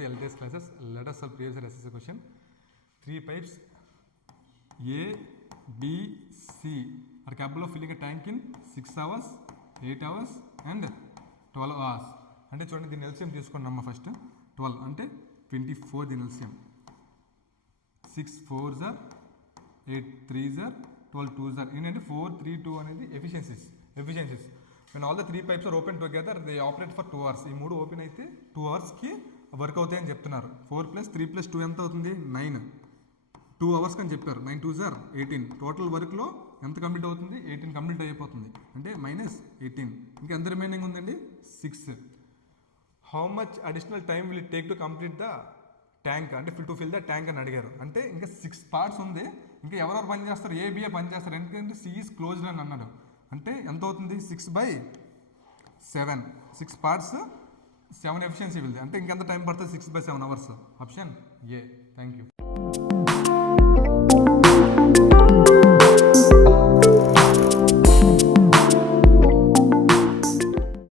to LTS classes. Let us solve previous year SSC question. 3 pipes A, B, C are capable of filling a tank in 6 hours, 8 hours and 12 hours. అంటే చూడండి దీని LCM తీసుకున్నామా first 12 అంటే 24 దీని LCM 6 4s are 8 3s are 12 2s are ఏంటంటే 4 3 2 అనేది efficiencies when all the 3 pipes are open together they operate for 2 hours. ఈ మూడు open అయితే 2 అవర్స్కి వర్క్ అవుతాయని చెప్తున్నారు. 4 + 3 + 2 ఎంత అవుతుంది 9 2 అవర్స్ అని చెప్పారు. 9 2s are 18 టోటల్ వర్క్లో ఎంత కంప్లీట్ అవుతుంది 18 కంప్లీట్ అయిపోతుంది అంటే -18 ఇంకా ఎంత రిమైనింగ్ ఉందండి 6. How much additional time will it take to complete the tank అంటే టు ఫిల్ ద ట్యాంక్ అని అడిగారు. అంటే ఇంకా 6 పార్ట్స్ ఉంది, ఇంకా ఎవరెవరు పని చేస్తారు ఏబిఏ పని చేస్తారు ఎందుకంటే సి ఈజ్ క్లోజ్డ్ అని అన్నాడు. అంటే ఎంత అవుతుంది 6/7 6 పార్ట్స్ 7 ఎఫిషియన్సీ వెళ్తుంది అంటే ఇంకెంత టైం పడుతుంది 6/7 hours. Option A. Thank you.